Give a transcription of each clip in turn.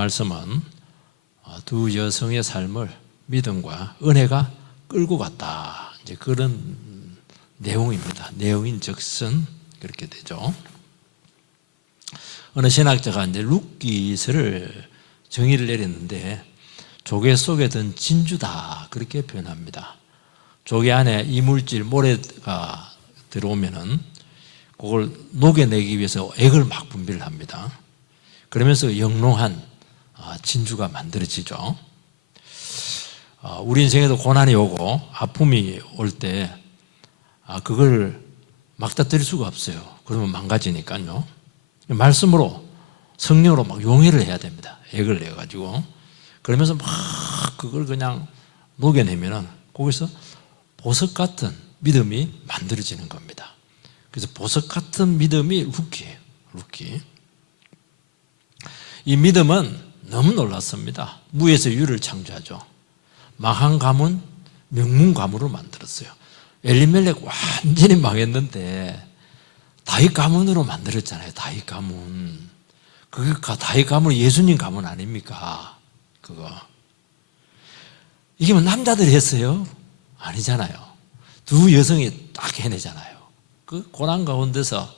말씀은 두 여성의 삶을 믿음과 은혜가 끌고 갔다. 이제 그런 내용입니다. 내용인즉슨 그렇게 되죠. 어느 신학자가 이제 룻기서를 정의를 내렸는데 조개 속에 든 진주다 그렇게 표현합니다. 조개 안에 이물질 모래가 들어오면은 그걸 녹여내기 위해서 액을 막 분비를 합니다. 그러면서 영롱한 진주가 만들어지죠. 우리 인생에도 고난이 오고 아픔이 올 때 그걸 막다뜨릴 수가 없어요. 그러면 망가지니까요. 말씀으로 성령으로 막 용해를 해야 됩니다. 액을 내가지고 그러면서 막 그걸 그냥 녹여내면은 거기서 보석 같은 믿음이 만들어지는 겁니다. 그래서 보석 같은 믿음이 룻기예요. 룻기. 이 믿음은 너무 놀랐습니다. 무에서 유를 창조하죠. 망한 가문 명문 가문으로 만들었어요. 엘리멜렉 완전히 망했는데 다윗 가문으로 만들었잖아요. 다윗 가문. 그게 다윗 가문 예수님 가문 아닙니까? 그거. 이게 뭐 남자들이 했어요? 아니잖아요. 두 여성이 딱 해내잖아요. 그 고난 가운데서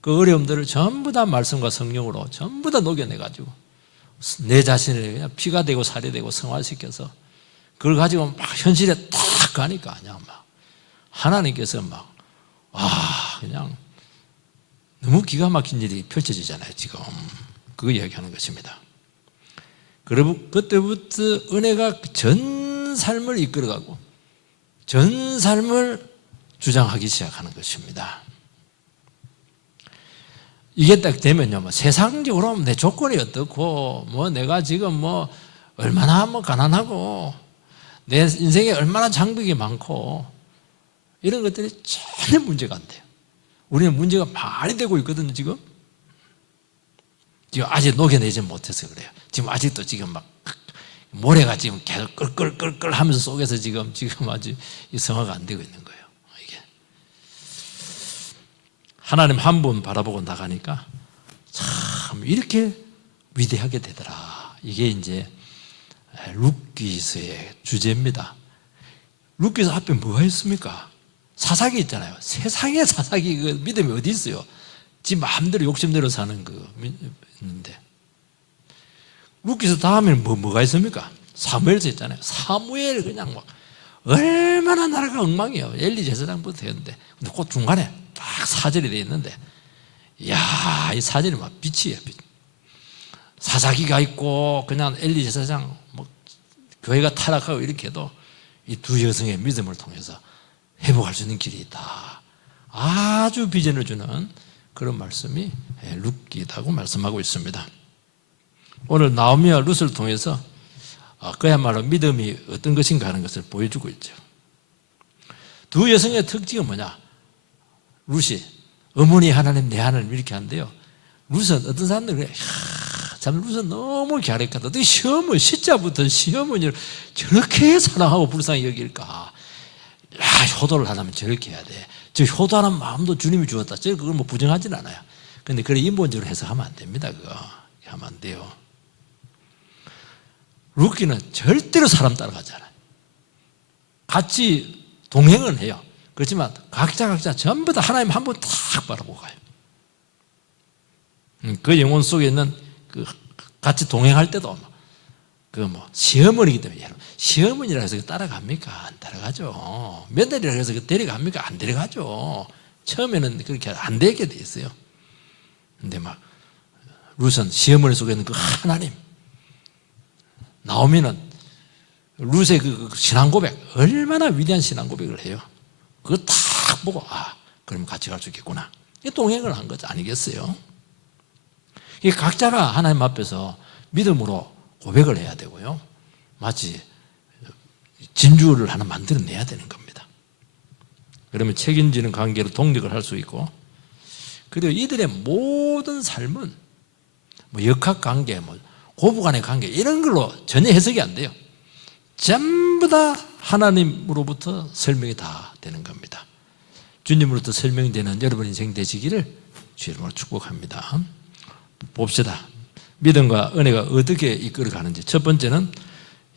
그 어려움들을 전부 다 말씀과 성령으로 전부 다 녹여내가지고 내 자신을 그냥 피가 되고 살이 되고 성화시켜서 그걸 가지고 막 현실에 딱 가니까 그냥 막 하나님께서 막 그냥 너무 기가 막힌 일이 펼쳐지잖아요. 지금 그거 이야기하는 것입니다. 그리고 그때부터 은혜가 전 삶을 이끌어가고 전 삶을 주장하기 시작하는 것입니다. 이게 딱 되면요, 뭐 세상적으로 내 조건이 어떻고, 뭐 내가 지금 뭐 얼마나 뭐 가난하고, 내 인생에 얼마나 장벽이 많고, 이런 것들이 전혀 문제가 안 돼요. 우리는 문제가 많이 되고 있거든요, 지금. 지금 아직 녹여내지 못해서 그래요. 지금 아직도 지금 막 모래가 지금 계속 끌끌끌끌 하면서 속에서 지금 아주 성화가 안 되고 있는 거예요. 이게. 하나님 한 분 바라보고 나가니까 참 이렇게 위대하게 되더라. 이게 이제 룻기서의 주제입니다. 룻기서 앞에 뭐가 있습니까? 사사기 있잖아요. 세상에 사사기 그 믿음이 어디 있어요? 지 마음대로 욕심대로 사는 그 있는데 룻기서 다음에는 뭐가 있습니까? 사무엘서 있잖아요. 사무엘 그냥 막 얼마나 나라가 엉망이에요. 엘리 제사장부터 했는데 근데 그 중간에 딱 사절이 되어 있는데 이야 이 사절이 막 빛이에요. 빛. 사사기가 있고 그냥 엘리 제사장 뭐 교회가 타락하고 이렇게 해도 이 두 여성의 믿음을 통해서 회복할 수 있는 길이 있다. 아주 비전을 주는 그런 말씀이 룻기다고 말씀하고 있습니다. 오늘 나오미와 룻을 통해서 그야말로 믿음이 어떤 것인가 하는 것을 보여주고 있죠. 두 여성의 특징은 뭐냐? 룻이 어머니 하나님 내 하나님 이렇게 하는데요. 룻은 어떤 사람들은 그래, 참 룻은 너무 갸륵하다. 어떻게 시자부터 시어머니를 저렇게 사랑하고 불쌍히 여길까? 효도를 하려면 저렇게 해야 돼. 저 효도하는 마음도 주님이 주었다. 그걸 뭐 부정하진 않아요. 근데 그걸 인본적으로 해석하면 안 됩니다. 그거 하면 안 돼요. 룻기는 절대로 사람 따라가잖아요. 같이 동행은 해요. 그렇지만 각자 전부 다 하나님 한 분 딱 바라보고 가요. 그 영혼 속에 있는 그 같이 동행할 때도 그 뭐 시어머니이기 때문에 시어머니라 해서 따라갑니까? 안 따라가죠. 며느리라 해서 데려갑니까? 안 데려가죠. 처음에는 그렇게 안 되게 돼 있어요. 근데 막 룻은 시어머니 속에 있는 그 하나님, 나오미는 룻의 그 신앙 고백, 얼마나 위대한 신앙 고백을 해요. 그거 딱 보고 그럼 같이 갈 수 있겠구나. 이 동행을 한 것 아니겠어요? 이 각자가 하나님 앞에서 믿음으로 고백을 해야 되고요. 마치 진주를 하나 만들어내야 되는 겁니다. 그러면 책임지는 관계로 독립을 할 수 있고, 그리고 이들의 모든 삶은 뭐 역학관계, 뭐 고부간의 관계 이런 걸로 전혀 해석이 안 돼요. 전부 다 하나님으로부터 설명이 다 되는 겁니다. 주님으로부터 설명이 되는 여러분 인생 되시기를 주님으로 축복합니다. 봅시다. 믿음과 은혜가 어떻게 이끌어가는지. 첫 번째는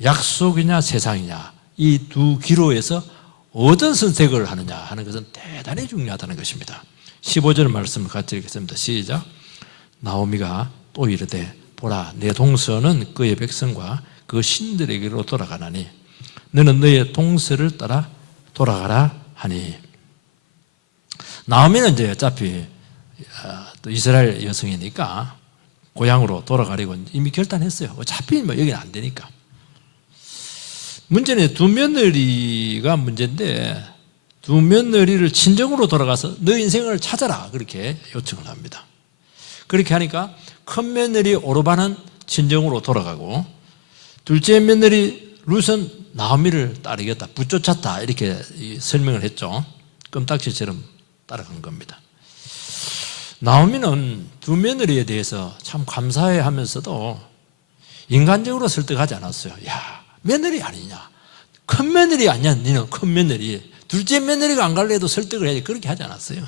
약속이냐 세상이냐, 이 두 기로에서 어떤 선택을 하느냐 하는 것은 대단히 중요하다는 것입니다. 15절 말씀을 같이 읽겠습니다. 시작. 나오미가 또 이르되 보라, 내 동서는 그의 백성과 그 신들에게로 돌아가나니 너는 너의 동서를 따라 돌아가라 하니. 나오미는 이제 어차피 또 이스라엘 여성이니까 고향으로 돌아가려고 이미 결단했어요. 어차피 뭐 여기는 안 되니까. 문제는 두 며느리가 문제인데, 두 며느리를 친정으로 돌아가서 너 인생을 찾아라 그렇게 요청을 합니다. 그렇게 하니까 큰 며느리 오르바는 친정으로 돌아가고, 둘째 며느리 룻은 나오미를 따르겠다, 붙쫓았다 이렇게 설명을 했죠. 껌딱지처럼 따라간 겁니다. 나오미는 두 며느리에 대해서 참 감사해 하면서도 인간적으로 설득하지 않았어요. 야, 며느리 아니냐, 큰 며느리 아니냐, 너는 큰 며느리, 둘째 며느리가 안 갈래 해도 설득을 해야지, 그렇게 하지 않았어요.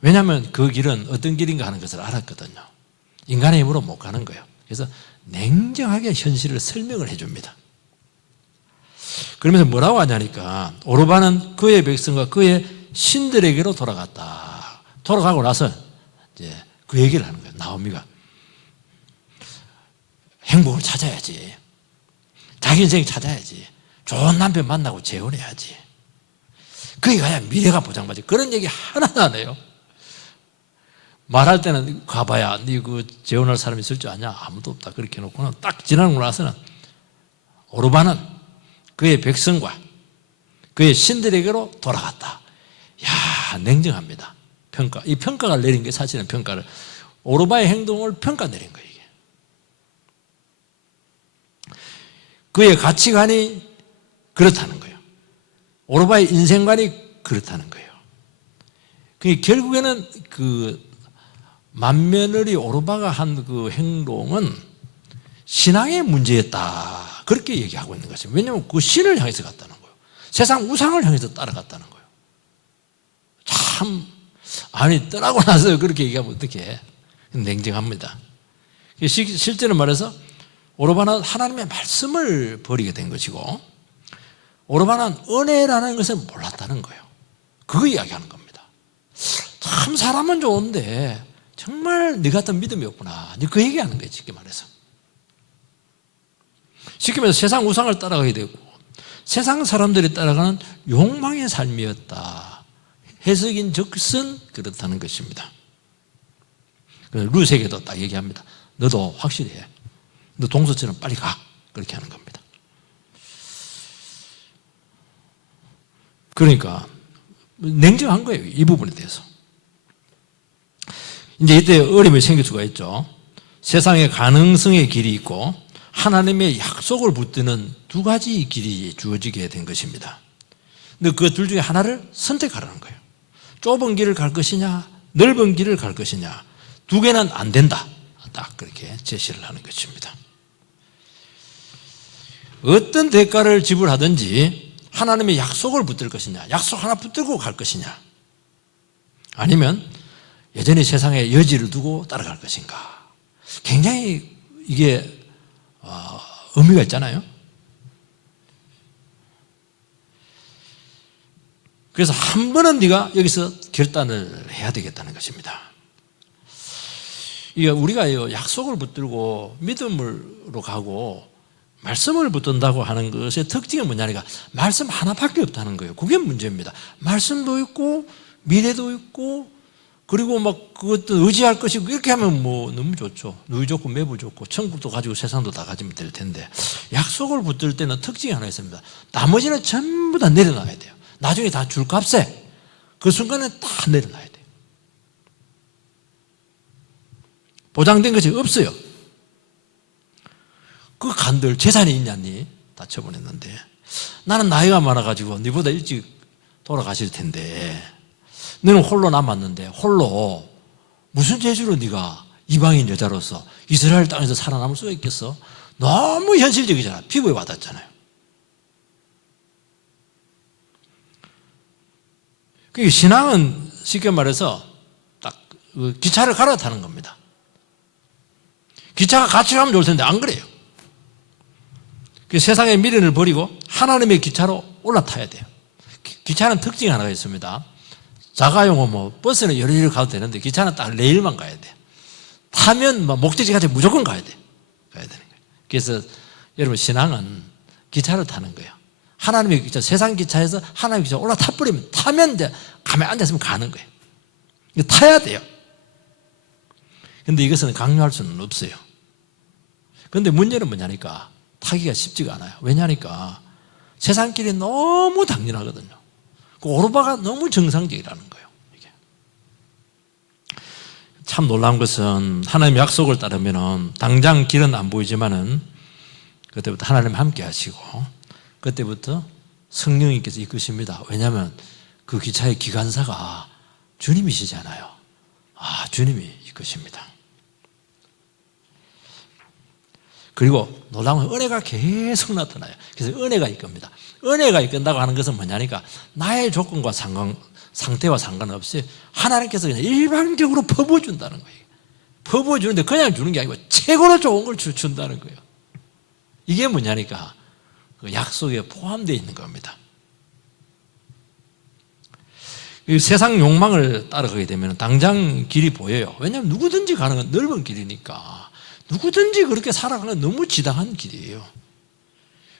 왜냐하면 그 길은 어떤 길인가 하는 것을 알았거든요. 인간의 힘으로 못 가는 거예요. 그래서 냉정하게 현실을 설명을 해줍니다. 그러면서 뭐라고 하냐니까, 오르바는 그의 백성과 그의 신들에게로 돌아갔다. 돌아가고 나서 이제 그 얘기를 하는 거예요. 나오미가 행복을 찾아야지, 자기 인생 찾아야지, 좋은 남편 만나고 재혼해야지, 그게 가야 미래가 보장받지. 그런 얘기 하나도 안 해요. 말할 때는 가봐야 네 그 재혼할 사람이 있을 줄 아냐, 아무도 없다 그렇게 해놓고는 딱 지나고 나서는 오르바는 그의 백성과 그의 신들에게로 돌아갔다. 야, 냉정합니다. 평가. 이 평가가 내린 게 사실은 평가를, 오르바의 행동을 평가 내린 거예요. 이게. 그의 가치관이 그렇다는 거예요. 오르바의 인생관이 그렇다는 거예요. 그 결국에는 그 맏며느리 오르바가 한 그 행동은 신앙의 문제였다 그렇게 얘기하고 있는 것입니다. 왜냐하면 그 신을 향해서 갔다는 거예요. 세상 우상을 향해서 따라갔다는 거예요. 참, 아니 떠나고 나서 그렇게 얘기하면 어떡해. 냉정합니다. 실제로 말해서 오르바는 하나님의 말씀을 버리게 된 것이고, 오르바는 은혜라는 것을 몰랐다는 거예요. 그거 이야기하는 겁니다. 참 사람은 좋은데 정말 네 같은 믿음이 없구나, 그 얘기하는 거예요. 쉽게 말해서. 쉽게 말해서 세상 우상을 따라가게 되고 세상 사람들이 따라가는 욕망의 삶이었다. 해석인 즉슨 그렇다는 것입니다. 룻에게도 딱 얘기합니다. 너도 확실히 해. 너 동서처럼 빨리 가. 그렇게 하는 겁니다. 그러니까 냉정한 거예요. 이 부분에 대해서. 이제 이때 어려움이 생길 수가 있죠. 세상에 가능성의 길이 있고 하나님의 약속을 붙드는 두 가지 길이 주어지게 된 것입니다. 근데 그 둘 중에 하나를 선택하라는 거예요. 좁은 길을 갈 것이냐, 넓은 길을 갈 것이냐, 두 개는 안 된다. 딱 그렇게 제시를 하는 것입니다. 어떤 대가를 지불하든지 하나님의 약속을 붙들 것이냐, 약속 하나 붙들고 갈 것이냐, 아니면 여전히 세상에 여지를 두고 따라갈 것인가. 굉장히 이게 의미가 있잖아요. 그래서 한 번은 네가 여기서 결단을 해야 되겠다는 것입니다. 이게 우리가 약속을 붙들고 믿음으로 가고 말씀을 붙든다고 하는 것의 특징은 뭐냐니까, 말씀 하나밖에 없다는 거예요. 그게 문제입니다. 말씀도 있고 미래도 있고, 그리고 막 그것도 의지할 것이고, 이렇게 하면 뭐 너무 좋죠. 누이 좋고 매부 좋고 천국도 가지고 세상도 다 가지면 될 텐데, 약속을 붙들 때는 특징이 하나 있습니다. 나머지는 전부 다 내려놔야 돼요. 나중에 다 줄 값에 그 순간에 다 내려놔야 돼요. 보장된 것이 없어요. 그 간들 재산이 있냐니 다 처분했는데, 나는 나이가 많아가지고 네보다 일찍 돌아가실 텐데 너는 홀로 남았는데, 홀로 무슨 재주로 네가 이방인 여자로서 이스라엘 땅에서 살아남을 수가 있겠어? 너무 현실적이잖아. 피부에 와닿잖아요. 그러니까 신앙은 쉽게 말해서 딱 기차를 갈아타는 겁니다. 기차가 같이 가면 좋을 텐데 안 그래요. 그 세상의 미련을 버리고 하나님의 기차로 올라타야 돼요. 기차는 특징이 하나가 있습니다. 자가용은 뭐 버스는 여러 가도 되는데 기차는 딱 레일만 가야 돼. 타면 목적지까지 무조건 가야 돼. 가야 되는 거예요. 그래서 여러분 신앙은 기차를 타는 거예요. 하나님의 기차, 세상 기차에서 하나님의 기차 올라타 버리면 타면 이제 가만히 앉았으면 가는 거예요. 타야 돼요. 근데 이것은 강요할 수는 없어요. 그런데 문제는 뭐냐니까 타기가 쉽지가 않아요. 왜냐니까 세상길이 너무 당연하거든요. 그 오르바가 너무 정상적이라는 거예요. 이게. 참 놀라운 것은 하나님의 약속을 따르면 당장 길은 안 보이지만은 그때부터 하나님 함께 하시고 그때부터 성령님께서 이끄십니다. 왜냐하면 그 기차의 기관사가 주님이시잖아요. 주님이 이끄십니다. 그리고 놀라운 은혜가 계속 나타나요. 그래서 은혜가 이끕니다. 은혜가 이끈다고 하는 것은 뭐냐니까 나의 조건과 상태와 상관없이 하나님께서 그냥 일방적으로 퍼부어준다는 거예요. 퍼부어주는데 그냥 주는 게 아니고 최고로 좋은 걸 준다는 거예요. 이게 뭐냐니까 그 약속에 포함되어 있는 겁니다. 세상 욕망을 따라가게 되면 당장 길이 보여요. 왜냐하면 누구든지 가는 건 넓은 길이니까 누구든지 그렇게 살아가는 너무 지당한 길이에요.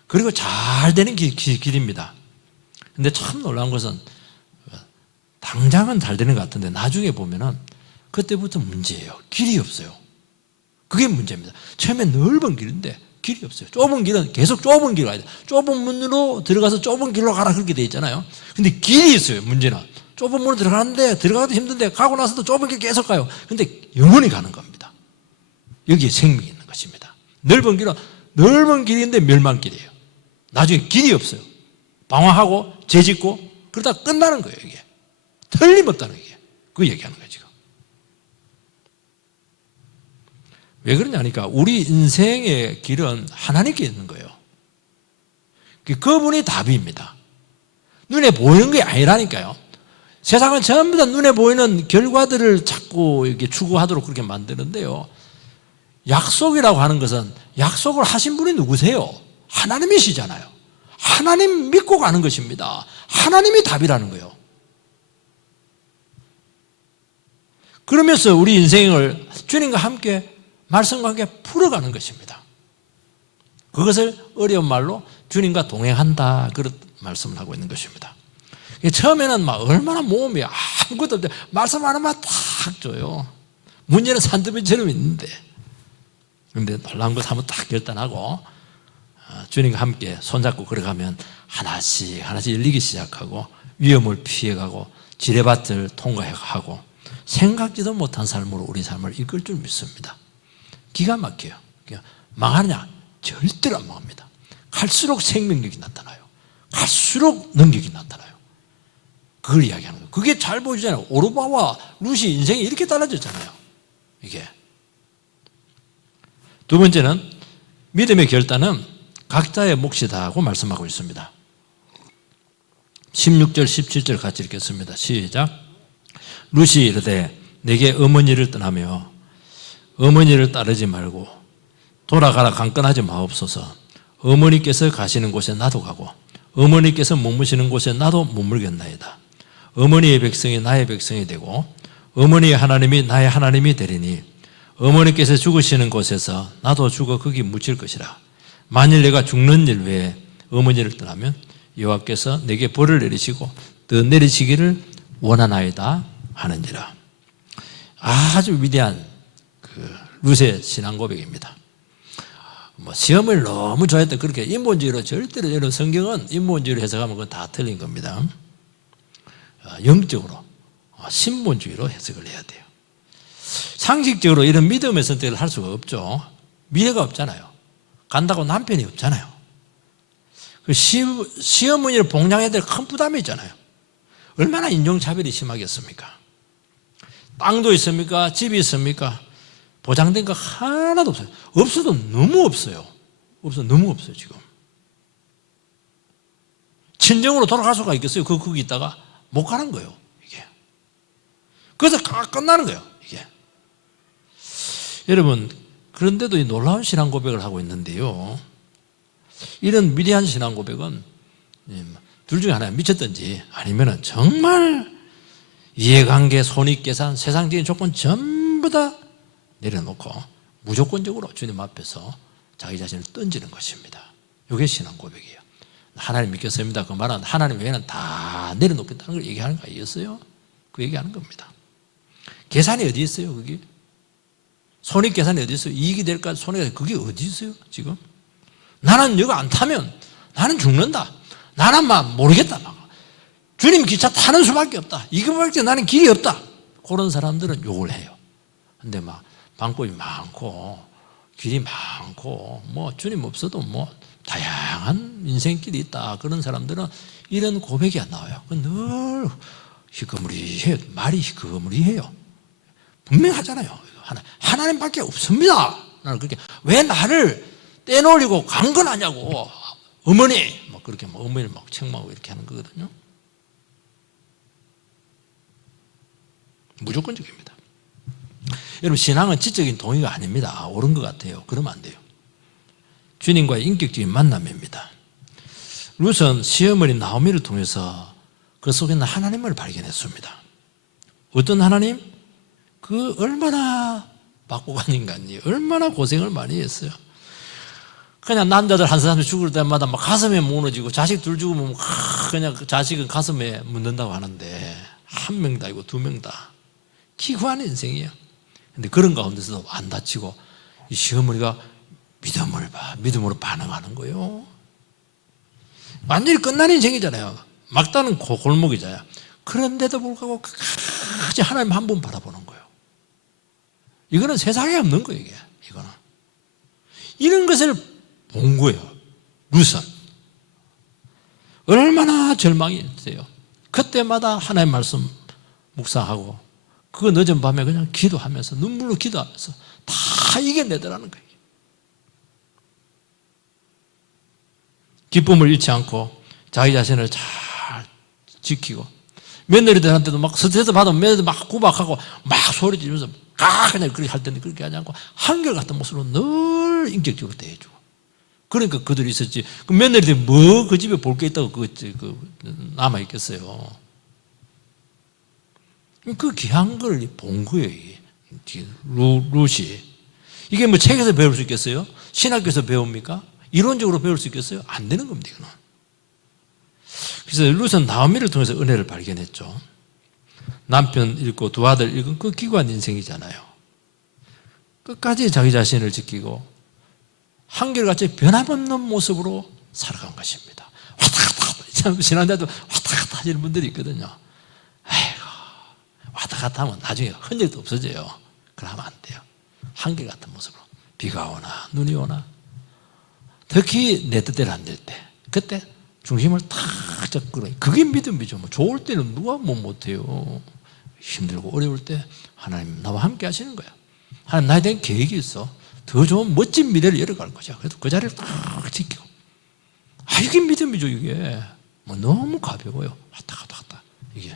그리고 잘 되는 길입니다. 근데 참 놀라운 것은 당장은 잘 되는 것 같은데 나중에 보면은 그때부터 문제예요. 길이 없어요. 그게 문제입니다. 처음에 넓은 길인데 길이 없어요. 좁은 길은 계속 좁은 길로 가야 돼요. 좁은 문으로 들어가서 좁은 길로 가라 그렇게 돼 있잖아요. 근데 길이 있어요. 문제는 좁은 문으로 들어가는데 들어가도 힘든데 가고 나서도 좁은 길 계속 가요. 근데 영원히 가는 겁니다. 여기에 생명이 있는 것입니다. 넓은 길은 넓은 길인데 멸망길이에요. 나중에 길이 없어요. 방황하고 죄짓고 그러다 끝나는 거예요. 이게 틀림없다는 게 그 얘기하는 거예요. 지금 왜 그러냐니까 우리 인생의 길은 하나님께 있는 거예요. 그분이 답입니다. 눈에 보이는 게 아니라니까요. 세상은 전부 다 눈에 보이는 결과들을 자꾸 이렇게 추구하도록 그렇게 만드는데요. 약속이라고 하는 것은 약속을 하신 분이 누구세요? 하나님이시잖아요. 하나님 믿고 가는 것입니다. 하나님이 답이라는 거예요. 그러면서 우리 인생을 주님과 함께 말씀과 함께 풀어가는 것입니다. 그것을 어려운 말로 주님과 동행한다 그런 말씀을 하고 있는 것입니다. 처음에는 막 얼마나 모험이 아무것도 없는데 말씀 하나만 탁 줘요. 문제는 산더미처럼 있는데 그런데 놀라운 것 한번 딱 결단하고 주님과 함께 손잡고 걸어가면 하나씩 열리기 시작하고 위험을 피해가고 지뢰밭을 통과하고 생각지도 못한 삶으로 우리 삶을 이끌 줄 믿습니다. 기가 막혀요. 망하느냐? 절대로 안 망합니다. 갈수록 생명력이 나타나요. 갈수록 능력이 나타나요. 그걸 이야기하는 거예요. 그게 잘 보여주잖아요. 오르바와 룻이 인생이 이렇게 달라졌잖아요. 이게. 두 번째는 믿음의 결단은 각자의 몫이다 하고 말씀하고 있습니다. 16절 17절 같이 읽겠습니다. 시작. 룻이 이르되 내게 어머니를 떠나며 어머니를 따르지 말고 돌아가라 강건하지 마옵소서. 어머니께서 가시는 곳에 나도 가고 어머니께서 머무시는 곳에 나도 머물겠나이다. 어머니의 백성이 나의 백성이 되고 어머니의 하나님이 나의 하나님이 되리니 어머니께서 죽으시는 곳에서 나도 죽어 거기 묻힐 것이라. 만일 내가 죽는 일 외에 어머니를 떠나면 여호와께서 내게 벌을 내리시고 더 내리시기를 원하나이다 하는지라. 아주 위대한 그 룻의 신앙 고백입니다. 시험을 너무 좋아했다 그렇게 인본주의로 절대로 여러분 성경은 인본주의로 해석하면 그건 다 틀린 겁니다. 영적으로 신본주의로 해석을 해야 돼요. 상식적으로 이런 믿음의 선택을 할 수가 없죠. 미래가 없잖아요. 간다고 남편이 없잖아요. 시어머니를 봉양해야 될 큰 부담이 있잖아요. 얼마나 인종차별이 심하겠습니까? 땅도 있습니까? 집이 있습니까? 보장된 거 하나도 없어요. 없어도 너무 없어요. 너무 없어요, 지금. 친정으로 돌아갈 수가 있겠어요? 거기 있다가 못 가는 거예요, 이게. 그래서 끝나는 거예요, 이게. 여러분, 그런데도 이 놀라운 신앙 고백을 하고 있는데요. 이런 위대한 신앙 고백은 둘 중에 하나에 미쳤든지 아니면 정말 이해관계, 손익계산, 세상적인 조건 전부 다 내려놓고 무조건적으로 주님 앞에서 자기 자신을 던지는 것입니다. 이게 신앙 고백이에요. 하나님 믿겠습니다. 그 말은 하나님 외에는 다 내려놓겠다는 걸 얘기하는 거 아니었어요? 그 얘기하는 겁니다. 계산이 어디 있어요, 그게? 손익계산이 어디 있어요? 이익이 될까? 손해가 그게 어디 있어요, 지금? 나는 이거 안 타면 나는 죽는다. 나는 막 모르겠다. 막. 주님 기차 타는 수밖에 없다. 이거밖에 나는 길이 없다. 그런 사람들은 욕을 해요. 근데 막 방법이 많고 길이 많고 뭐 주님 없어도 뭐 다양한 인생길이 있다. 그런 사람들은 이런 고백이 안 나와요. 늘 희거무리해요. 말이 희거무리해요. 분명하잖아요. 하나님밖에 없습니다. 나는 그렇게 왜 나를 떼놓으려고 강건하냐고 어머니 막 그렇게 막 어머니를 막 책망하고 이렇게 하는 거거든요. 무조건적입니다. 여러분 신앙은 지적인 동의가 아닙니다. 옳은 것 같아요. 그러면 안 돼요. 주님과의 인격적인 만남입니다. 룻은 시어머니 나오미를 통해서 그 속에 있는 하나님을 발견했습니다. 어떤 하나님? 그 얼마나 박복한 인간이 얼마나 고생을 많이 했어요. 그냥 남자들 한 사람이 죽을 때마다 막 가슴에 무너지고 자식 둘 죽으면 그냥 그 자식은 가슴에 묻는다고 하는데 한 명도 아니고 두 명 다 기구한 인생이에요. 근데 그런 가운데서도 안 다치고 이 시어머니가 믿음으로 반응하는 거예요. 완전히 끝난 인생이잖아요. 막다른 골목이잖아요. 그런데도 불구하고 끝까지 하나님 한 분 바라보는 거예요. 이거는 세상에 없는 거예요, 이게. 이거는. 이런 것을 본 거예요. 룻은. 얼마나 절망이 있어요. 그때마다 하나님 말씀 묵상하고 그 늦은 밤에 그냥 기도하면서 눈물로 기도하면서 다 이겨내더라는 거예요. 기쁨을 잃지 않고 자기 자신을 잘 지키고 며느리들한테도 막 스트레스 받으면 며느리들 막 구박하고 막 소리 지르면서 그냥 그렇게 할 텐데 그렇게 하지 않고 한결같은 모습으로 늘 인격적으로 대해주고 그러니까 그들이 있었지. 그 며느리들이 뭐 그 집에 볼 게 있다고 남아있겠어요. 그 귀한 걸 본 거예요. 룻이. 이게 뭐 책에서 배울 수 있겠어요? 신학교에서 배웁니까? 이론적으로 배울 수 있겠어요? 안 되는 겁니다. 이거는. 그래서 룻은 나오미를 통해서 은혜를 발견했죠. 남편 잃고 두 아들 잃은 그 기구한 인생이잖아요. 끝까지 자기 자신을 지키고 한결같이 변함없는 모습으로 살아간 것입니다. 왔다 갔다 지난달도 왔다 갔다 하시는 분들이 있거든요. 아이고 왔다 갔다 하면 나중에 흔적도 없어져요. 그러면 안 돼요. 한결같은 모습으로 비가 오나 눈이 오나 특히 내 뜻대로 안 될 때 그때 중심을 탁 잡고 그게 믿음이죠. 뭐 좋을 때는 누가 뭐 못해요. 힘들고 어려울 때 하나님 나와 함께 하시는 거야. 하나님 나에 대한 계획이 있어. 더 좋은 멋진 미래를 열어갈 것이야. 그래서 그 자리를 딱 지키고 이게 믿음이죠. 이게 뭐 너무 가벼워요. 왔다 갔다 이게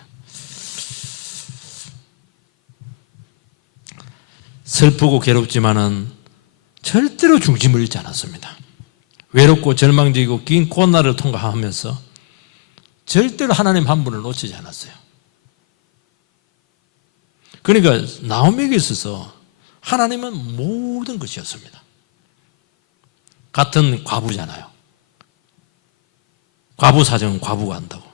슬프고 괴롭지만은 절대로 중심을 잃지 않았습니다. 외롭고 절망적이고 긴 고난을 통과하면서 절대로 하나님 한 분을 놓치지 않았어요. 그러니까 나오미에게 있어서 하나님은 모든 것이었습니다. 같은 과부잖아요. 과부 사정은 과부가 한다고.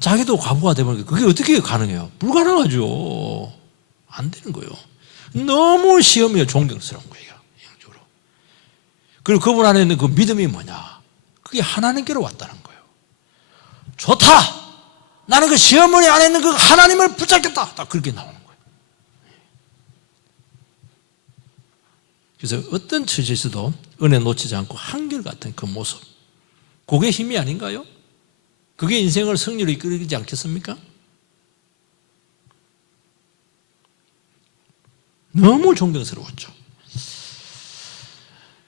자기도 과부가 되면 그게 어떻게 가능해요? 불가능하죠. 안 되는 거예요. 너무 시험이에요. 존경스러운 거예요. 영적으로. 그리고 그분 안에 있는 그 믿음이 뭐냐? 그게 하나님께로 왔다는 거예요. 좋다. 나는 그 시어머니 안에 있는 그 하나님을 붙잡겠다. 딱 그렇게 나오는 거예요. 그래서 어떤 처지에서도 은혜 놓치지 않고 한결같은 그 모습. 그게 힘이 아닌가요? 그게 인생을 승리로 이끌지 않겠습니까? 너무 존경스러웠죠.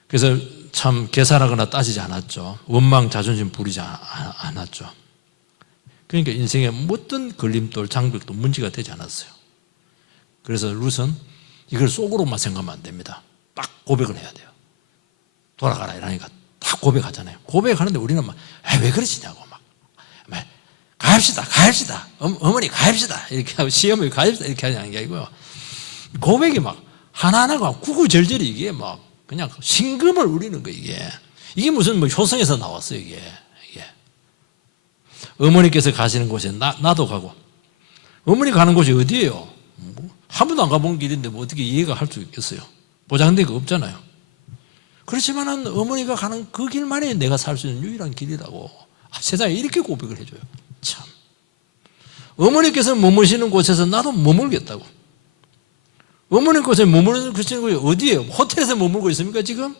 그래서 참 계산하거나 따지지 않았죠. 원망, 자존심 부리지 않았죠. 그러니까 인생의 어떤 걸림돌, 장벽도 문제가 되지 않았어요. 그래서 룻은 이걸 속으로만 생각하면 안 됩니다. 고백을 해야 돼요. 돌아가라 이러니까 다 고백하잖아요. 고백하는데 우리는 막 왜 그러시냐고 막 가입시다 어머니 가입시다 이렇게 하고 시어머니 가입시다 이렇게 하는 게 아니고요. 고백이 막 하나하나가 구구절절이 이게 막 그냥 심금을 울리는 거예요. 이게 무슨 뭐 효성에서 나왔어요. 이게 어머니께서 가시는 곳에 나도 가고, 어머니 가는 곳이 어디예요? 한 번도 안 가본 길인데 뭐 어떻게 이해가 할 수 있겠어요? 보장된 거 없잖아요. 그렇지만 어머니가 가는 그 길만이 내가 살 수 있는 유일한 길이라고 세상에 이렇게 고백을 해줘요. 참, 어머니께서 머무시는 곳에서 나도 머물겠다고. 어머니 곳에 머무르는 곳이 어디예요? 호텔에서 머물고 있습니까 지금?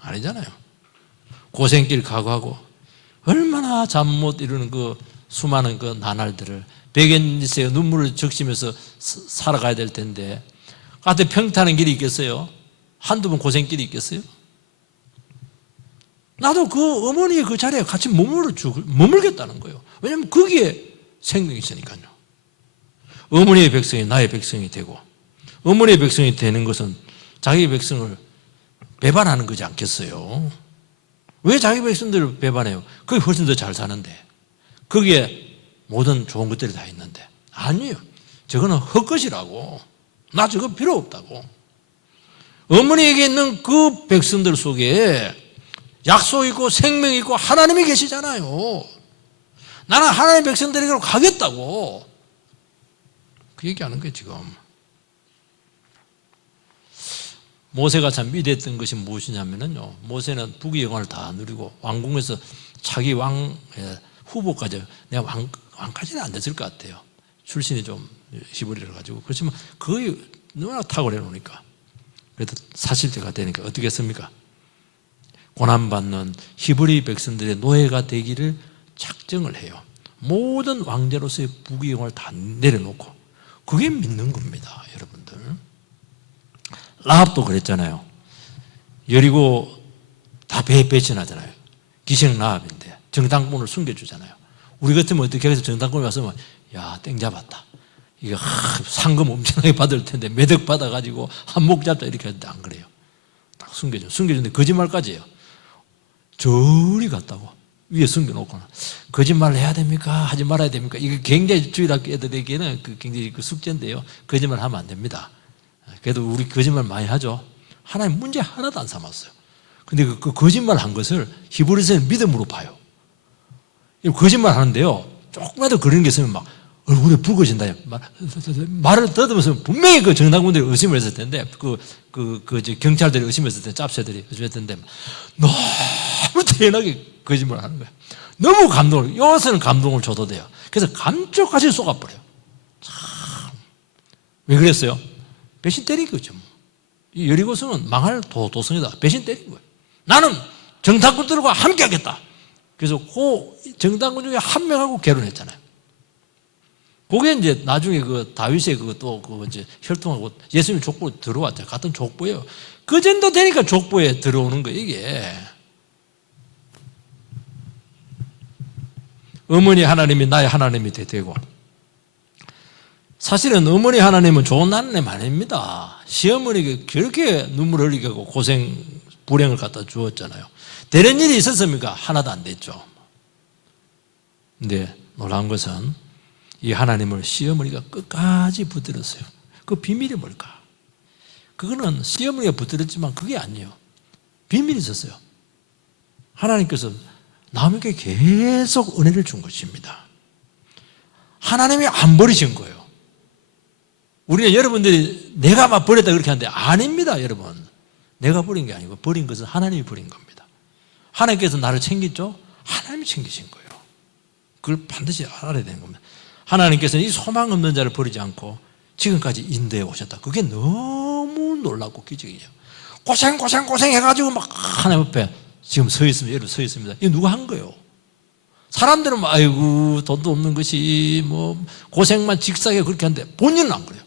아니잖아요. 고생길 각오하고 얼마나 잠 못 이루는 그 수많은 그 나날들을 베갯니스에 눈물을 적시면서 살아가야 될 텐데, 가운데 평탄한 길이 있겠어요? 한두 번 고생길이 있겠어요? 나도 그 어머니의 그 자리에 같이 머물겠다는 거예요. 왜냐하면 거기에 생명이 있으니까요. 어머니의 백성이 나의 백성이 되고, 어머니의 백성이 되는 것은 자기 백성을 배반하는 거지 않겠어요? 왜 자기 백성들을 배반해요? 그게 훨씬 더 잘 사는데, 거기에 모든 좋은 것들이 다 있는데. 아니에요. 저거는 헛것이라고. 나 저거 필요 없다고. 어머니에게 있는 그 백성들 속에 약속 있고 생명 있고 하나님이 계시잖아요. 나는 하나님의 백성들에게로 가겠다고. 그 얘기하는 거예요 지금. 모세가 참 위대했던 것이 무엇이냐면요, 모세는 북의 영광을 다 누리고 왕궁에서 차기 왕 후보까지, 내가 왕까지는 안 됐을 것 같아요. 출신이 좀 히브리를 가지고. 그렇지만 거의 너무나 탁월해 놓으니까. 그래도 사실대가 되니까 어떻게 했습니까? 고난받는 히브리 백성들의 노예가 되기를 작정을 해요. 모든 왕제로서의 북의 영광을 다 내려놓고. 그게 믿는 겁니다, 여러분들. 라합도 그랬잖아요. 여리고 다 배에 배신하잖아요. 기생 라합인데 정당권을 숨겨주잖아요. 우리 같으면 어떻게 해서 정당권에 와서 야, 땡 잡았다. 이거 상금 엄청나게 받을 텐데 매덕 받아가지고 한몫 잡자 이렇게 하는데 안 그래요. 딱 숨겨주는데 거짓말까지 해요. 저리 갔다고 위에 숨겨놓고는 거짓말을 해야 됩니까? 하지 말아야 됩니까? 이게 굉장히 주일학교 애들에게는 굉장히 숙제인데요. 거짓말 하면 안 됩니다. 그래도 우리 거짓말 많이 하죠. 하나님 문제 하나도 안 삼았어요. 근데 그 거짓말 한 것을 히브리서는 믿음으로 봐요. 거짓말 하는데요, 조금이라도 그런 게 있으면 막 얼굴에 붉어진다. 말을 더듬으면서 분명히 그 정당군들이 의심을 했을 텐데, 경찰들이 의심했을 텐데, 짭새들이 의심했을 텐데, 너무 태연하게 거짓말 하는 거예요. 너무 감동을, 여기서는 감동을 줘도 돼요. 그래서 감쪽같이 쏘아버려요. 참. 왜 그랬어요? 배신 때린 거죠. 이 여리고성은 망할 도성이다. 배신 때린 거예요. 나는 정탐꾼들과 함께 하겠다. 그래서 그 정탐꾼 중에 한 명하고 결혼했잖아요. 그게 이제 나중에 그 다윗의 이제 혈통하고 예수님 족보로 들어왔죠. 같은 족보예요. 그 정도 되니까 족보에 들어오는 거예요, 이게. 어머니 하나님이 나의 하나님이 되고, 사실은 어머니 하나님은 좋은 하나님 아닙니다. 시어머니가 그렇게 눈물 흘리게 하고 고생, 불행을 갖다 주었잖아요. 되는 일이 있었습니까? 하나도 안 됐죠. 근데 놀라운 것은 이 하나님을 시어머니가 끝까지 붙들었어요. 그 비밀이 뭘까? 그거는 시어머니가 붙들었지만 그게 아니에요. 비밀이 있었어요. 하나님께서 나무에게 계속 은혜를 준 것입니다. 하나님이 안 버리신 거예요. 우리는 여러분들이 내가 막 버렸다 그렇게 하는데 아닙니다, 여러분. 내가 버린 게 아니고 버린 것은 하나님이 버린 겁니다. 하나님께서 나를 챙겼죠? 하나님이 챙기신 거예요. 그걸 반드시 알아야 되는 겁니다. 하나님께서는 이 소망 없는 자를 버리지 않고 지금까지 인도해 오셨다. 그게 너무 놀랍고 기적이에요. 고생 해가지고 막 하나님 앞에 지금 서 있습니다. 여러분 서 있습니다. 이거 누가 한 거예요? 사람들은 아이고 돈도 없는 것이 뭐 고생만 직사하게 그렇게 하는데 본인은 안 그래요.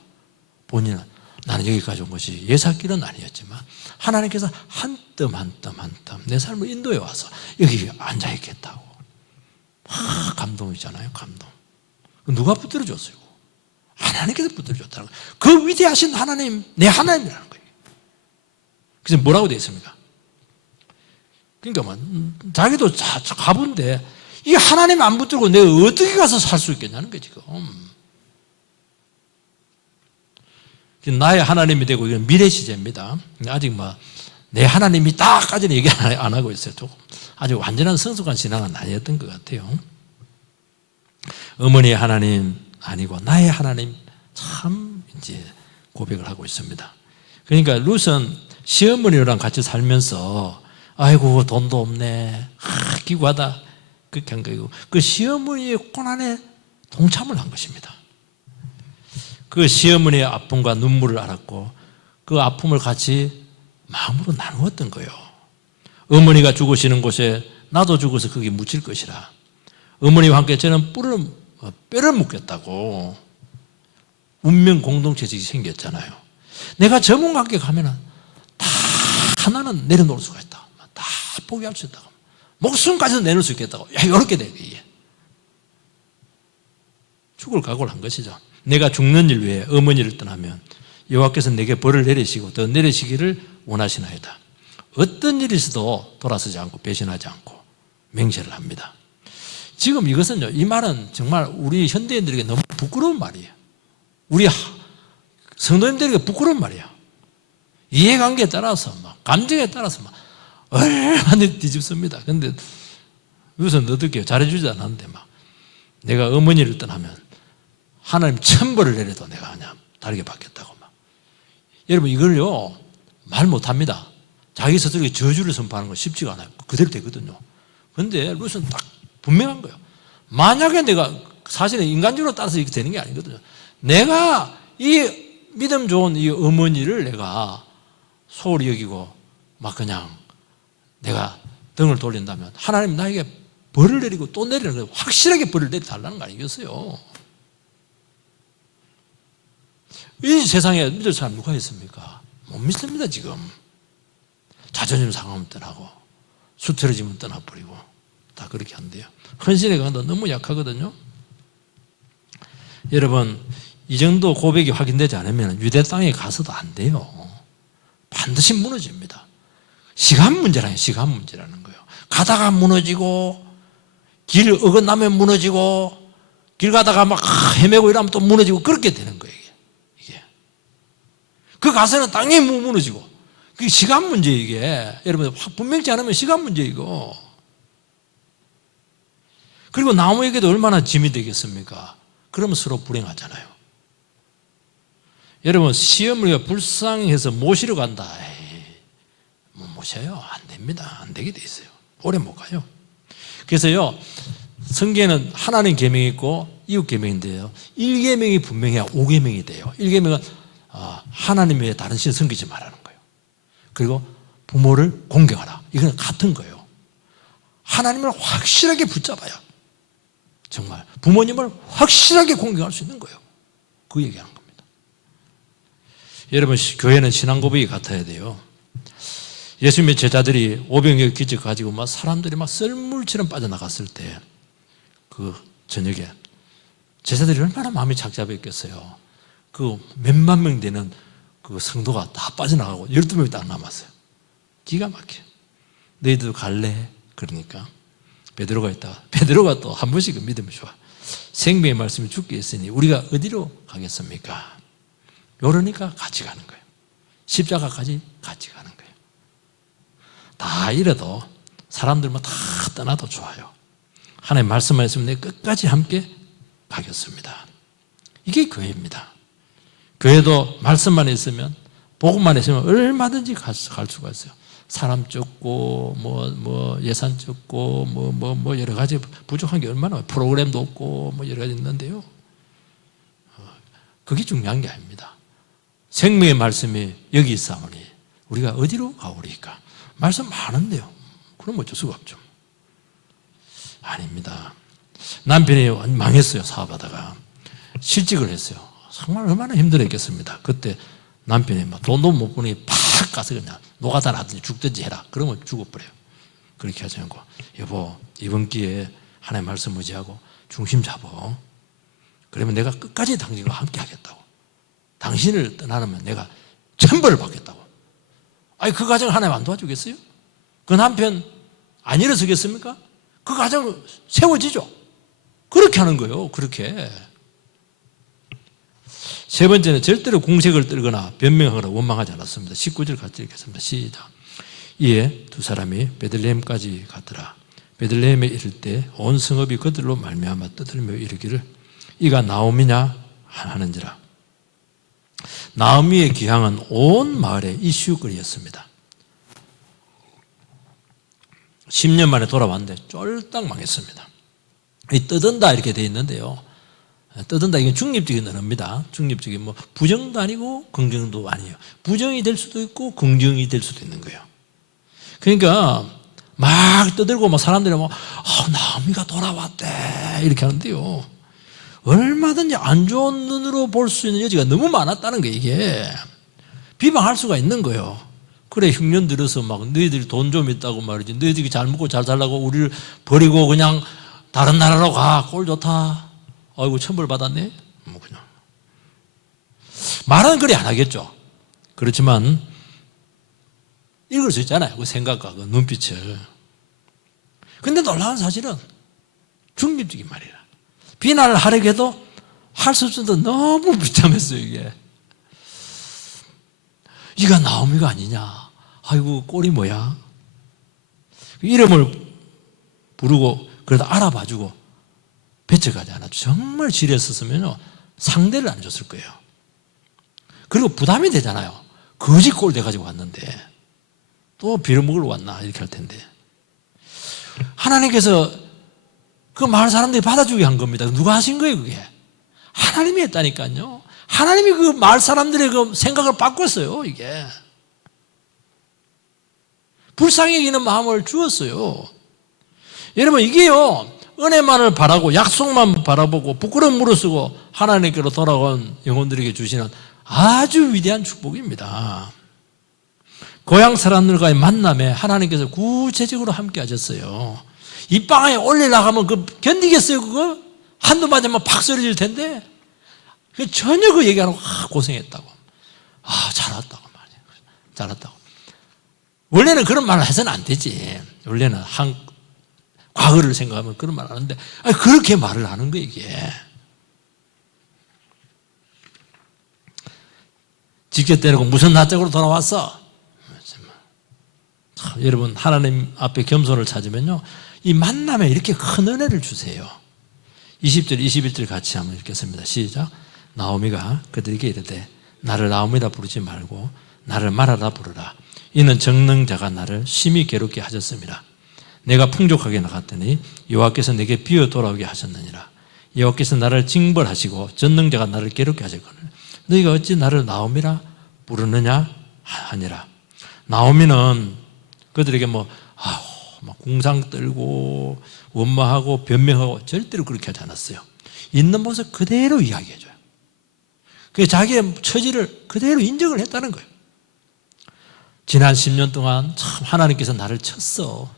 본인은 나는 여기까지 온 것이 예사길은 아니었지만 하나님께서 한 땀 한 땀 한 땀 내 삶을 인도해 와서 여기 앉아있겠다고. 감동이잖아요. 감동. 누가 붙들어줬어요? 하나님께서 붙들어줬다는 거예요. 그 위대하신 하나님, 내 하나님이라는 거예요. 그래서 뭐라고 되어 있습니까? 그러니까 뭐 자기도 가본데 이 하나님 안 붙들고 내가 어떻게 가서 살 수 있겠냐는 거지 지금. 나의 하나님이 되고 이건 미래 시제입니다. 아직 뭐 내 하나님이 딱까지는 얘기 안 하고 있어요. 조금 아주 완전한 성숙한 신앙은 아니었던 것 같아요. 어머니의 하나님 아니고 나의 하나님 참 이제 고백을 하고 있습니다. 그러니까 룻은 시어머니랑 같이 살면서 아이고 돈도 없네, 기구하다 그렇게 한 거고 그 시어머니의 고난에 동참을 한 것입니다. 그 시어머니의 아픔과 눈물을 알았고 그 아픔을 같이 마음으로 나누었던 거예요. 어머니가 죽으시는 곳에 나도 죽어서 거기 묻힐 것이라. 어머니와 함께 저는 뼈를 묻겠다고 운명 공동체식이 생겼잖아요. 내가 저분과 함께 가면은 다 하나는 내려놓을 수가 있다. 다 포기할 수 있다고. 목숨까지도 내놓을 수 있겠다고. 야, 이렇게 돼, 이게. 죽을 각오를 한 것이죠. 내가 죽는 일 위해 어머니를 떠나면 여호와께서 내게 벌을 내리시고 더 내리시기를 원하시나이다. 어떤 일이 있어도 돌아서지 않고 배신하지 않고 맹세를 합니다. 지금 이것은요, 이 말은 정말 우리 현대인들에게 너무 부끄러운 말이에요. 우리 성도님들에게 부끄러운 말이에요. 이해관계에 따라서 막 감정에 따라서 막 얼마나 뒤집습니다. 근데 여기서는 어떻게 잘해주지 않았는데 막 내가 어머니를 떠나면 하나님 천벌을 내려도 내가 그냥 다르게 받겠다고 막. 여러분 이걸요 말 못합니다. 자기 스스로 저주를 선포하는 건 쉽지가 않아요. 그대로 되거든요. 그런데 룻은 딱 분명한 거예요. 만약에 내가 사실은 인간적으로 따라서 이렇게 되는 게 아니거든요. 내가 이 믿음 좋은 이 어머니를 내가 소홀히 여기고 막 그냥 내가 등을 돌린다면 하나님 나에게 벌을 내리고 또 내리는 거예요. 확실하게 벌을 내려달라는 거 아니겠어요? 이 세상에 믿을 사람 누가 있습니까? 못 믿습니다 지금. 자존심 상하면 떠나고 수틀어지면 떠나버리고 다 그렇게 한대요. 헌신의 강도 너무 약하거든요. 여러분 이 정도 고백이 확인되지 않으면 유대 땅에 가서도 안 돼요. 반드시 무너집니다. 시간 문제라는 거예요. 가다가 무너지고 길 어긋나면 무너지고 길 가다가 막 헤매고 이러면 또 무너지고 그렇게 되는 거예요. 이게 그 가서는 땅이 무너지고 그게 시간 문제 이게 여러분 분명치 않으면 시간 문제 이거. 그리고 나무에게도 얼마나 짐이 되겠습니까? 그러면 서로 불행하잖아요. 여러분 시어머니가 불쌍해서 모시러 간다. 에이, 못 모셔요. 안 됩니다. 안 되게 돼 있어요. 오래 못 가요. 그래서요 성경에는 하나님 계명이 있고 이웃 계명인데요 1계명이 분명해야 5계명이 돼요. 1계명은 하나님 외에 다른 신을 섬기지 말라는 거예요. 그리고 부모를 공경하라. 이건 같은 거예요. 하나님을 확실하게 붙잡아야 정말 부모님을 확실하게 공경할 수 있는 거예요. 그 얘기하는 겁니다. 여러분 교회는 신앙 고백이 같아야 돼요. 예수님의 제자들이 오병이어 기적 가지고 막 사람들이 막 썰물처럼 빠져나갔을 때 그 저녁에 제자들이 얼마나 마음이 착잡했겠어요. 그 몇만 명 되는 그 성도가 다 빠져나가고 12명이 딱 남았어요. 기가 막혀. 너희들도 갈래? 그러니까 베드로가 있다가 베드로가 또 한 번씩 믿으면 좋아. 생명의 말씀이 죽게 있으니 우리가 어디로 가겠습니까? 이러니까 같이 가는 거예요. 십자가까지 같이 가는 거예요. 다 이래도 사람들만 다 떠나도 좋아요. 하나님 말씀만 있으면 내가 끝까지 함께 가겠습니다. 이게 교회입니다. 교회도 말씀만 있으면 복음만 있으면 얼마든지 갈 수가 있어요. 사람 적고 뭐 예산 적고 뭐 여러 가지 부족한 게 얼마나 프로그램도 없고 뭐 여러 가지 있는데요. 그게 중요한 게 아닙니다. 생명의 말씀이 여기 있사오니 우리가 어디로 가오리까? 말씀 많은데요. 그럼 어쩔 수가 없죠. 아닙니다. 남편이 망했어요. 사업하다가 실직을 했어요. 정말 얼마나 힘들었겠습니다. 그때 남편이 막 돈도 못 버니 팍 가서 그냥 노가다 나든지 죽든지 해라. 그러면 죽어버려요. 그렇게 하지 않고 여보 이번 기회에 하나님 말씀 의지하고 중심 잡어. 그러면 내가 끝까지 당신과 함께 하겠다고. 당신을 떠나면 내가 천벌을 받겠다고. 아니, 그 가정 하나님 안 도와주겠어요? 그 남편 안 일어서겠습니까? 그 가정 세워지죠. 그렇게 하는 거예요. 그렇게. 세 번째는 절대로 공색을 떨거나 변명하거나 원망하지 않았습니다. 19절 같이 읽겠습니다. 시작. 이에 두 사람이 베들레헴까지 갔더라. 베들레헴에 이를 때 온 성읍이 그들로 말미암아 떠들며 이르기를 이가 나오미냐 하는지라. 나오미의 귀향은 온 마을의 이슈거리였습니다. 10년 만에 돌아왔는데 쫄딱 망했습니다. 이 떠든다 이렇게 되어 있는데요. 떠든다 이건 중립적인 언어입니다. 중립적인 뭐 부정도 아니고 긍정도 아니에요. 부정이 될 수도 있고 긍정이 될 수도 있는 거예요. 그러니까 막 떠들고 막 사람들이 막 나오미가 돌아왔대 이렇게 하는데요. 얼마든지 안 좋은 눈으로 볼 수 있는 여지가 너무 많았다는 거예요. 이게 비방할 수가 있는 거예요. 그래 흉년 들어서 막 너희들이 돈 좀 있다고 말이지 너희들이 잘 먹고 잘 살라고 우리를 버리고 그냥 다른 나라로 가. 꼴 좋다. 아이고 천벌 받았네. 뭐 그냥 말은 그리 안 하겠죠. 그렇지만 읽을 수 있잖아요. 그 생각과 그 눈빛을. 근데 놀라운 사실은 중립적인 말이라. 비난을 하려고 해도 할 수 없어도 너무 비참했어요. 이가 나오미가 아니냐. 아이고 꼴이 뭐야. 이름을 부르고 그래도 알아봐주고 배척하지 않아. 정말 지렸었으면 상대를 안 줬을 거예요. 그리고 부담이 되잖아요. 거지 꼴 돼가지고 왔는데 또 빌어먹으러 왔나 이렇게 할 텐데 하나님께서 그 많은 사람들이 받아주게 한 겁니다. 누가 하신 거예요 그게? 하나님이 했다니까요. 하나님이 그 마을 사람들의 그 생각을 바꿨어요. 이게 불쌍히 여기는 마음을 주었어요. 여러분 이게요 은혜만을 바라고 약속만 바라보고 부끄러운 무릎쓰고 하나님께로 돌아온 영혼들에게 주시는 아주 위대한 축복입니다. 고향 사람들과의 만남에 하나님께서 구체적으로 함께 하셨어요. 이 방에 올리려고 그 견디겠어요 그거? 한두 맞으면 팍 소리질 텐데 전혀 그 얘기 안 하고 고생했다고 잘 왔다고 말이에요. 잘 왔다고. 원래는 그런 말을 해서는 안 되지. 원래는 과거를 생각하면 그런 말 하는데 그렇게 말을 하는 거예요 이게. 직접 때리고 무슨 낯짝으로 돌아왔어? 참, 여러분 하나님 앞에 겸손을 찾으면요 이 만남에 이렇게 큰 은혜를 주세요. 20절 21절 같이 한번 읽겠습니다. 시작. 나오미가 그들에게 이르되 나를 나오미라 부르지 말고 나를 마라라 부르라. 이는 정능자가 나를 심히 괴롭게 하셨습니다. 내가 풍족하게 나갔더니 여호와께서 내게 비어 돌아오게 하셨느니라. 여호와께서 나를 징벌하시고 전능자가 나를 괴롭게 하셨거늘 너희가 어찌 나를 나오미라 부르느냐 하니라. 나오미는 그들에게 막 궁상 떨고 원망하고 변명하고 절대로 그렇게 하지 않았어요. 있는 모습 그대로 이야기해줘요. 그게 자기의 처지를 그대로 인정을 했다는 거예요. 지난 10년 동안 참 하나님께서 나를 쳤어.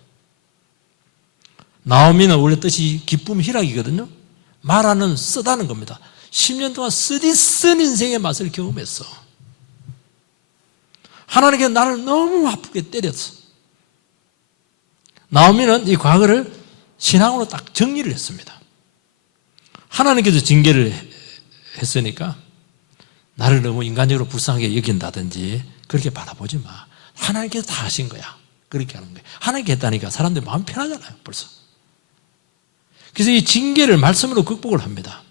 나오미는 원래 뜻이 기쁨 희락이거든요. 말하는 쓰다는 겁니다. 10년 동안 쓰디쓴 인생의 맛을 경험했어. 하나님께서 나를 너무 아프게 때렸어. 나오미는 이 과거를 신앙으로 딱 정리를 했습니다. 하나님께서 징계를 했으니까 나를 너무 인간적으로 불쌍하게 여긴다든지 그렇게 바라보지 마. 하나님께서 다 하신 거야. 그렇게 하는 거예요. 하나님께 했다니까 사람들이 마음 편하잖아요. 벌써. 그래서 이 징계를 말씀으로 극복을 합니다.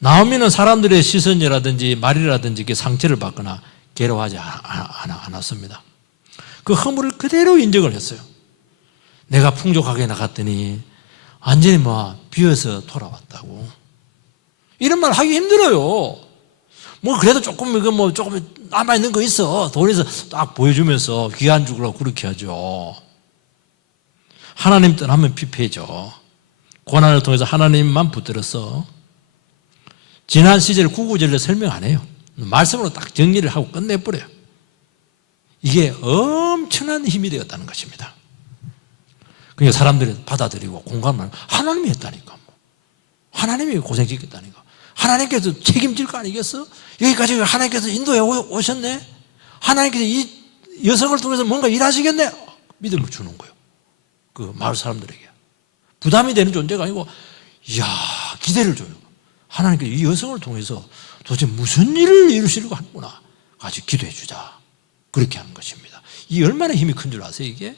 나오미는 사람들의 시선이라든지 말이라든지 상처를 받거나 괴로워하지 않았습니다. 그 허물을 그대로 인정을 했어요. 내가 풍족하게 나갔더니 완전히 비어서 돌아왔다고. 이런 말 하기 힘들어요. 그래도 조금 조금 남아있는 거 있어. 돈에서 딱 보여주면서 귀한 죽으라고 그렇게 하죠. 하나님 떠나면 피폐해져. 고난을 통해서 하나님만 붙들어서 지난 시절 구구절절 설명 안 해요. 말씀으로 딱 정리를 하고 끝내버려요. 이게 엄청난 힘이 되었다는 것입니다. 그러니까 사람들이 받아들이고 공감을 하나님이 했다니까. 하나님이 고생시켰다니까. 하나님께서 책임질 거 아니겠어? 여기까지 하나님께서 인도해 오셨네? 하나님께서 여성을 통해서 뭔가 일하시겠네. 믿음을 주는 거예요. 그 마을 사람들에게. 부담이 되는 존재가 아니고, 이야, 기대를 줘요. 하나님께서 이 여성을 통해서 도대체 무슨 일을 이루시려고 하는구나. 같이 기도해 주자. 그렇게 하는 것입니다. 이 얼마나 힘이 큰 줄 아세요, 이게?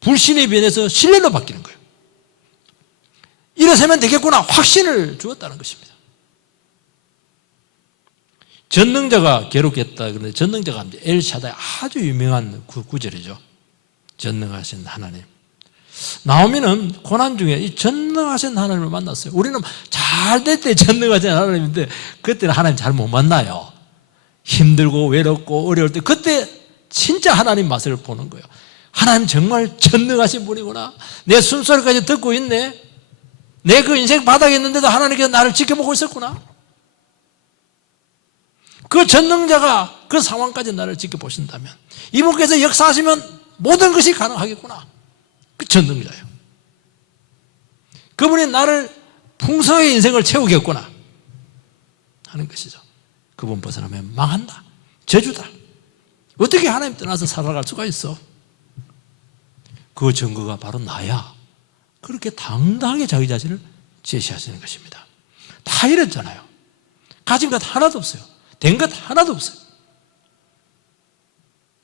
불신의 변에서 신뢰로 바뀌는 거예요. 일어서면 되겠구나. 확신을 주었다는 것입니다. 전능자가 괴롭겠다. 그런데 전능자가 엘샤다의 아주 유명한 구절이죠. 전능하신 하나님. 나오미는 고난 중에 이 전능하신 하나님을 만났어요. 우리는 잘 될 때 전능하신 하나님인데 그때는 하나님 잘 못 만나요. 힘들고 외롭고 어려울 때 그때 진짜 하나님 맛을 보는 거예요. 하나님 정말 전능하신 분이구나. 내 숨소리까지 듣고 있네. 내 그 인생 바닥에 있는데도 하나님께서 나를 지켜보고 있었구나. 그 전능자가 그 상황까지 나를 지켜보신다면 이분께서 역사하시면 모든 것이 가능하겠구나. 그 전능자예요. 그분이 나를 풍성하게 인생을 채우겠구나 하는 것이죠. 그분 벗어나면 망한다. 저주다. 어떻게 하나님 떠나서 살아갈 수가 있어? 그 증거가 바로 나야. 그렇게 당당하게 자기 자신을 제시하시는 것입니다. 다 이랬잖아요. 가진 것 하나도 없어요. 된 것 하나도 없어요.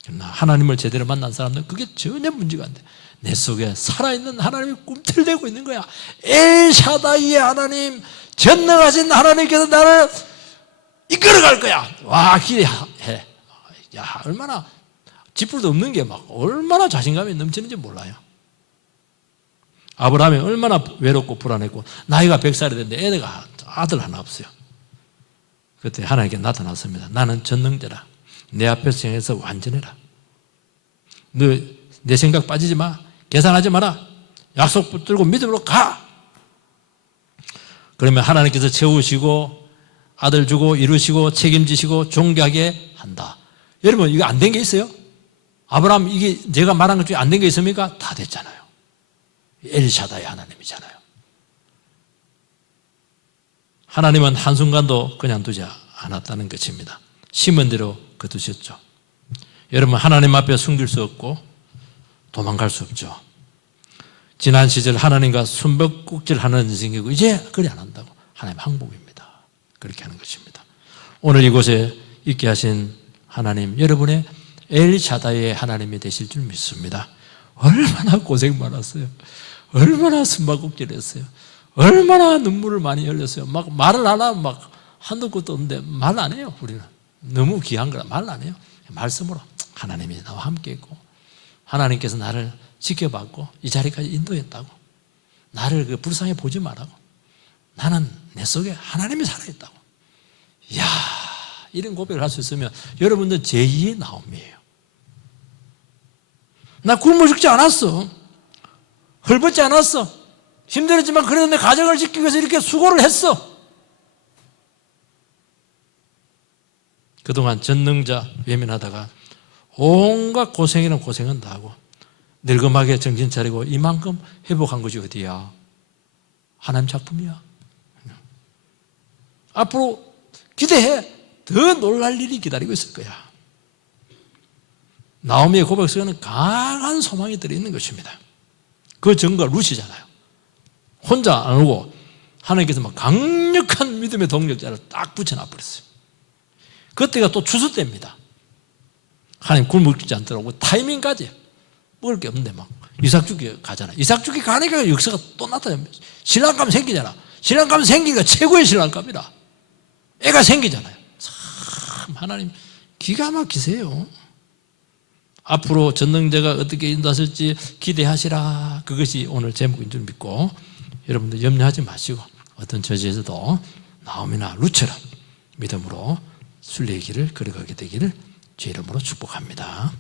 그러나 하나님을 제대로 만난 사람들은 그게 전혀 문제가 안 돼. 내 속에 살아있는 하나님이 꿈틀대고 있는 거야. 엘샤다이의 하나님, 전능하신 하나님께서 나를 이끌어갈 거야. 와, 기대해. 야, 얼마나 쥐뿔도 없는 게 막 얼마나 자신감이 넘치는지 몰라요. 아브라함이 얼마나 외롭고 불안했고 나이가 100살이 됐는데 애가 아들 하나 없어요. 그때 하나님께 나타났습니다. 나는 전능자라. 내 앞에서 행해서 완전해라. 너 내 생각 빠지지 마. 계산하지 마라. 약속 붙들고 믿음으로 가. 그러면 하나님께서 채우시고 아들 주고 이루시고 책임지시고 존귀하게 한다. 여러분 이거 안 된 게 있어요? 아브라함 이게 제가 말한 것 중에 안 된 게 있습니까? 다 됐잖아요. 엘샤다의 하나님이잖아요. 하나님은 한순간도 그냥 두지 않았다는 것입니다. 심은 대로 거두셨죠. 여러분 하나님 앞에 숨길 수 없고 도망갈 수 없죠. 지난 시절 하나님과 숨바꼭질하는 인생이고 이제 그리 안 한다고. 하나님 항복입니다. 그렇게 하는 것입니다. 오늘 이곳에 있게 하신 하나님, 여러분의 엘샤다의 하나님이 되실 줄 믿습니다. 얼마나 고생 많았어요. 얼마나 숨바꼭질 했어요. 얼마나 눈물을 많이 흘렸어요. 막 말을 안 하면 막 한도 끝도 없는데 말 안 해요. 우리는 너무 귀한 거라 말 안 해요. 말씀으로 하나님이 나와 함께 있고 하나님께서 나를 지켜봤고 이 자리까지 인도했다고. 나를 그 불쌍히 보지 말라고. 나는 내 속에 하나님이 살아있다고. 이야, 이런 고백을 할 수 있으면 여러분들 제2의 나옴이에요. 나 굶어 죽지 않았어. 헐벗지 않았어. 힘들었지만 그래도 내 가정을 지키기 위해서 이렇게 수고를 했어. 그동안 전능자 외면하다가 온갖 고생이란 고생은 다 하고 늙음하게 정신 차리고 이만큼 회복한 것이 어디야? 하나님 작품이야. 앞으로 기대해. 더 놀랄 일이 기다리고 있을 거야. 나오미의 고백 속에는 강한 소망이 들어있는 것입니다. 그 증거가 룻이잖아요. 혼자 안 오고 하나님께서 막 강력한 믿음의 동력자를 딱 붙여놔 버렸어요. 그때가 또 추수 때입니다. 하나님 굶어 죽지 않더라고. 타이밍까지 먹을 게 없는데 막 이삭 주기 가잖아. 이삭 주기 가니까 역사가 또 나타납니다. 신랑감 생기잖아. 신랑감 생기니까 최고의 신랑감이라. 애가 생기잖아요. 참 하나님 기가 막히세요. 앞으로 전능자가 어떻게 인도하실지 기대하시라. 그것이 오늘 제목인 줄 믿고 여러분들 염려하지 마시고 어떤 처지에서도 나오미나 룻처럼 믿음으로 순례의 길을 걸어가게 되기를 주의 이름으로 축복합니다.